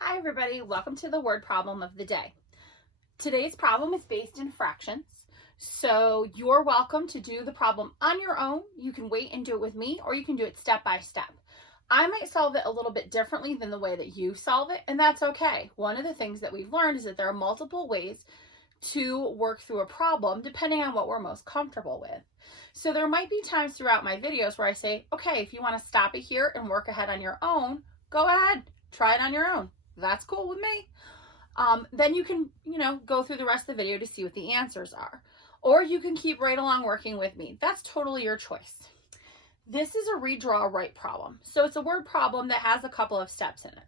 Hi everybody, welcome to the word problem of the day. Today's problem is based in fractions, so you're welcome to do the problem on your own. You can wait and do it with me, or you can do it step by step. I might solve it a little bit differently than the way that you solve it, and that's okay. One of the things that we've learned is that there are multiple ways to work through a problem depending on what we're most comfortable with. So there might be times throughout my videos where I say, okay, if you want to stop it here and work ahead on your own, go ahead, try it on your own. That's cool with me. Then you can, go through the rest of the video to see what the answers are. Or you can keep right along working with me. That's totally your choice. This is a read, draw, write problem. So it's a word problem that has a couple of steps in it.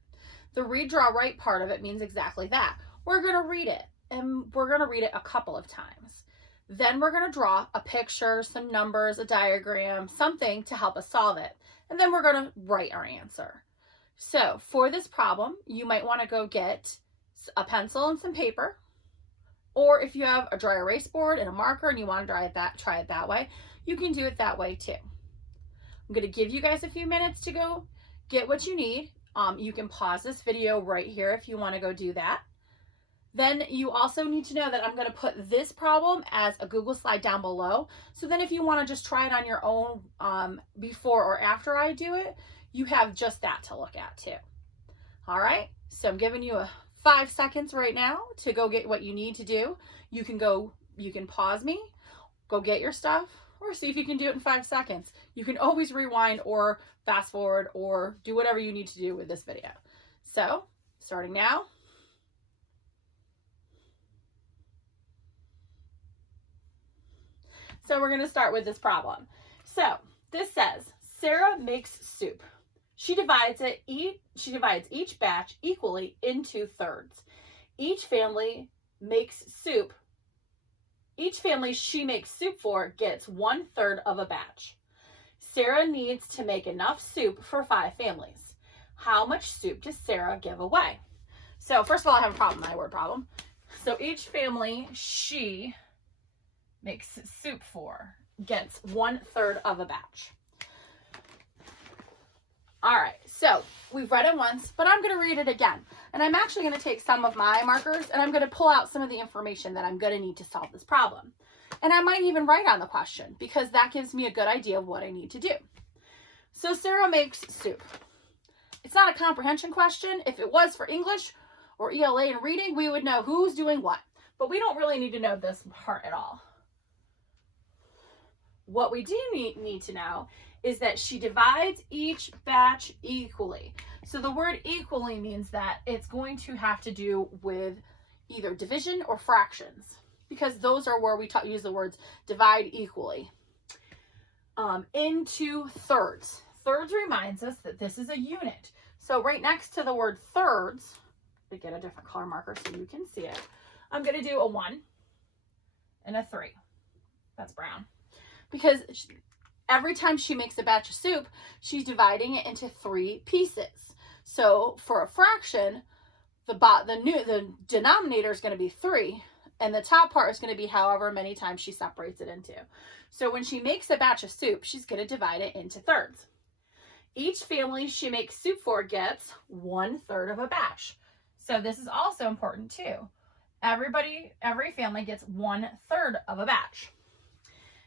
The read, draw, write part of it means exactly that. We're going to read it, and we're going to read it a couple of times. Then we're going to draw a picture, some numbers, a diagram, something to help us solve it. And then we're going to write our answer. So for this problem, you might want to go get a pencil and some paper, or if you have a dry erase board and a marker and you want to try it that way, you can do it that way too. I'm going to give you guys a few minutes to go get what you need. You can pause this video right here if you want to go do that. Then you also need to know that I'm going to put this problem as a Google slide down below. So then if you want to just try it on your own before or after I do it, you have just that to look at too. All right, so I'm giving you 5 seconds right now to go get what you need to do. You can pause me, go get your stuff, or see if you can do it in 5 seconds. You can always rewind or fast forward or do whatever you need to do with this video. So, starting now. So we're going to start with this problem. So, this says, Sarah makes soup. She divides each batch equally into thirds. Each family she makes soup for gets 1/3 of a batch. Sarah needs to make enough soup for 5 families. How much soup does Sarah give away? So first of all, I have a problem, my word problem. So each family she makes soup for gets 1/3 of a batch. All right, so we've read it once, but I'm going to read it again. And I'm actually going to take some of my markers and I'm going to pull out some of the information that I'm going to need to solve this problem. And I might even write on the question because that gives me a good idea of what I need to do. So Sarah makes soup. It's not a comprehension question. If it was for English or ELA and reading, we would know who's doing what. But we don't really need to know this part at all. What we do need to know is that she divides each batch equally. So the word equally means that it's going to have to do with either division or fractions, because those are where we use the words divide equally. Into thirds. Thirds reminds us that this is a unit. So right next to the word thirds, to get a different color marker so you can see it, I'm going to do a 1 and a 3. That's brown. Because every time she makes a batch of soup, she's dividing it into 3 pieces. So for a fraction, the denominator is going to be 3, and the top part is going to be however many times she separates it into. So when she makes a batch of soup, she's going to divide it into thirds. Each family she makes soup for gets 1/3 of a batch. So this is also important too. Every family gets 1/3 of a batch.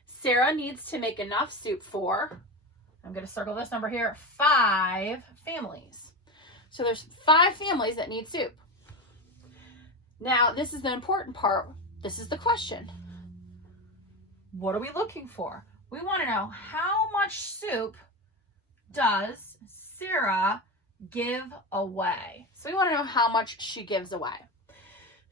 Sarah needs to make enough soup for, I'm going to circle this number here, 5 families. So there's 5 families that need soup. Now, this is the important part. This is the question. What are we looking for? We want to know how much soup does Sarah give away? So we want to know how much she gives away.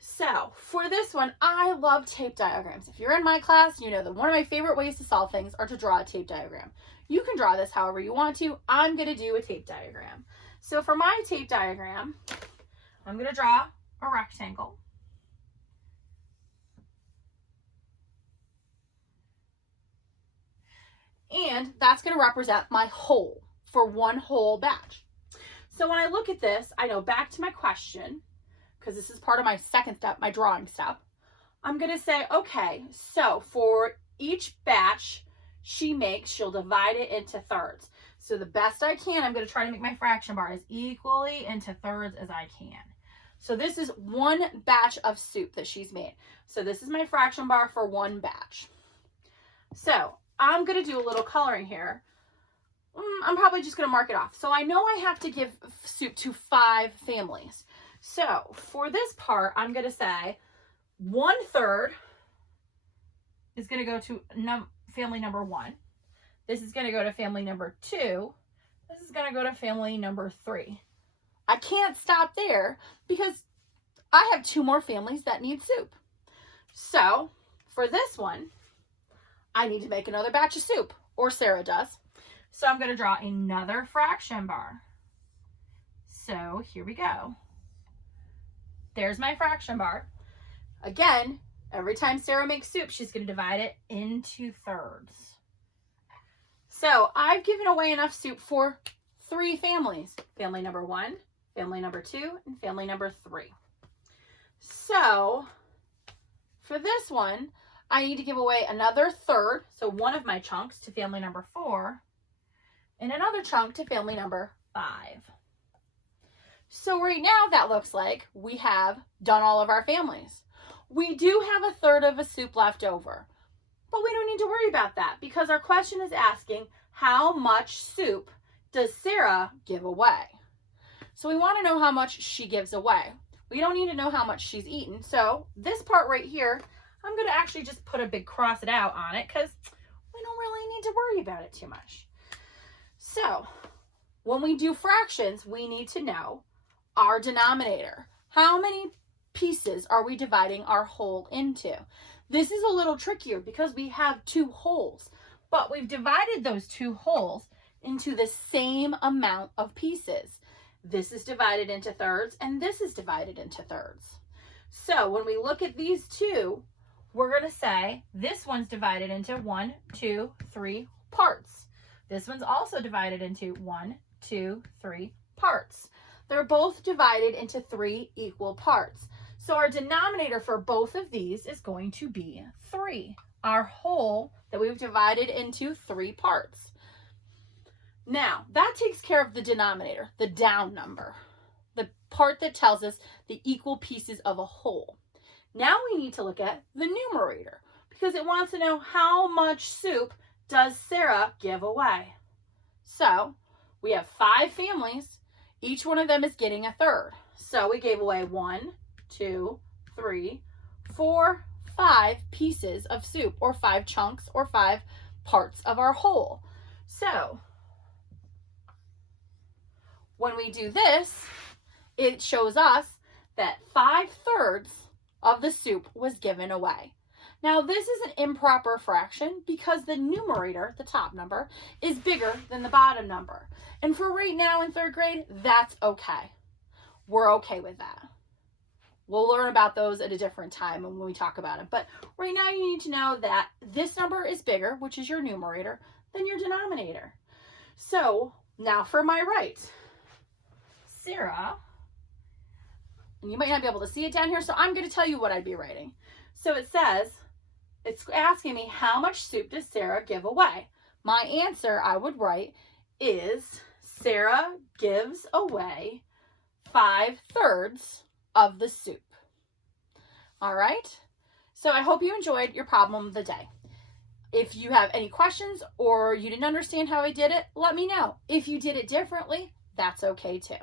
So for this one, I love tape diagrams. If you're in my class, you know that one of my favorite ways to solve things are to draw a tape diagram. You can draw this however you want to. I'm going to do a tape diagram. So for my tape diagram, I'm going to draw a rectangle. And that's going to represent my whole for one whole batch. So when I look at this, I know back to my question, because this is part of my second step, my drawing step, I'm going to say, okay, so for each batch she makes, she'll divide it into thirds. So the best I can, I'm going to try to make my fraction bar as equally into thirds as I can. So this is one batch of soup that she's made. So this is my fraction bar for one batch. So I'm going to do a little coloring here. I'm probably just going to mark it off. So I know I have to give soup to 5 families. So for this part, I'm going to say 1/3 is going to go to family number 1. This is going to go to family number 2. This is going to go to family number 3. I can't stop there because I have 2 more families that need soup. So for this one, I need to make another batch of soup, or Sarah does. So I'm going to draw another fraction bar. So here we go. There's my fraction bar. Again, every time Sarah makes soup, she's going to divide it into thirds. So I've given away enough soup for 3 families. Family number 1, family number 2, and family number 3. So for this one, I need to give away another third, so one of my chunks to family number 4, and another chunk to family number 5. So right now that looks like we have done all of our families. We do have a third of a soup left over, but we don't need to worry about that because our question is asking how much soup does Sarah give away? So we want to know how much she gives away. We don't need to know how much she's eaten. So this part right here, I'm going to actually just put a big cross it out on it because we don't really need to worry about it too much. So when we do fractions, we need to know our denominator. How many pieces are we dividing our whole into? This is a little trickier because we have 2 wholes, but we've divided those 2 wholes into the same amount of pieces. This is divided into thirds and this is divided into thirds. So when we look at these 2, we're going to say this one's divided into 1, 2, 3 parts. This one's also divided into 1, 2, 3 parts. They're both divided into 3 equal parts. So our denominator for both of these is going to be 3. Our whole that we've divided into 3 parts. Now, that takes care of the denominator, the down number, the part that tells us the equal pieces of a whole. Now we need to look at the numerator because it wants to know how much soup does Sarah give away. So we have 5 families. Each one of them is getting a third. So we gave away 1, 2, 3, 4, 5 pieces of soup, or 5 chunks, or 5 parts of our whole. So when we do this, it shows us that 5/3 of the soup was given away. Now this is an improper fraction because the numerator, the top number, is bigger than the bottom number. And for right now in 3rd grade, that's okay. We're okay with that. We'll learn about those at a different time when we talk about it. But right now you need to know that this number is bigger, which is your numerator, than your denominator. So now for my right. Sarah, and you might not be able to see it down here, so I'm going to tell you what I'd be writing. So it says, it's asking me how much soup does Sarah give away? My answer I would write is Sarah gives away 5/3 of the soup. All right. So I hope you enjoyed your problem of the day. If you have any questions or you didn't understand how I did it, let me know. If you did it differently, that's okay too.